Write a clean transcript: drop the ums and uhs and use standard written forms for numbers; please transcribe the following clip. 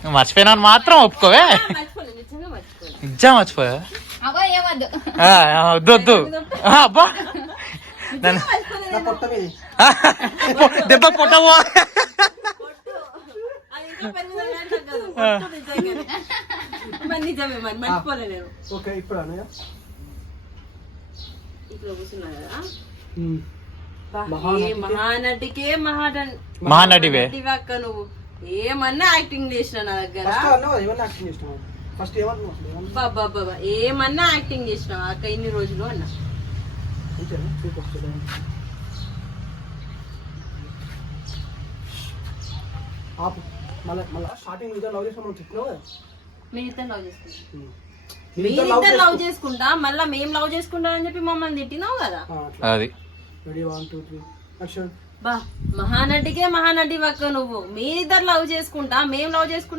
నువ్వు మర్చిపోయినావు మాత్రం ఒప్పుకోవే. మర్చిపోలే, నిజంగా మర్చిపోలే. నిజం మర్చిపోయా? అబ్బా ఏమద్దు. వద్దు వద్దు. అబ్బా నన్ను నా పొట్ట మీద దెబ్బ పొట్టవో. అది ఇంకా పెరుగుదల అంటే కాదు, పొట్టు నిజంగానే. మరి నిజమే, మరి మర్చిపోలే నేను. ఓకే ఇప్పుడు అన్నయ్య ఇక్కడ కూర్చున్నా కదా. ఉమ్. ఏ మహానటికే మహానటివే. అక్క నువ్వు ఏమన్నా యాక్టింగ్ చేసిన నా దగ్గర. ఫస్ట్ అన్నావు కదా, ఏమన్నా యాక్షన్ చేసినావు. ఫస్ట్ ఏమన్నా బాబా ఏమన్నా యాక్టింగ్ చేసినావు అక్క ఇన్ని రోజులు అన్న. అంతేనా? చూపిస్తా. ఆపు. మళ్ళా స్టార్టింగ్ మీద లవ్ చేసిన మనం చెప్పినావు కదా. మీరిద్దరు లవ్ చేసుకుంటా, ఉమ్. మీరిద్దరు లవ్ చేసుకుంటా, మళ్ళా మేము లవ్ చేసుకుంటా అని చెప్పి మమ్మల్ని తిట్టినావు కదా. అది రెడీ 1 2 3 యాక్షన్. బా మహానటికే మహానటి అక్క నువ్వు. మీరిద్దరు లవ్ చేసుకుంటా, మేము లవ్ చేసుకుంటా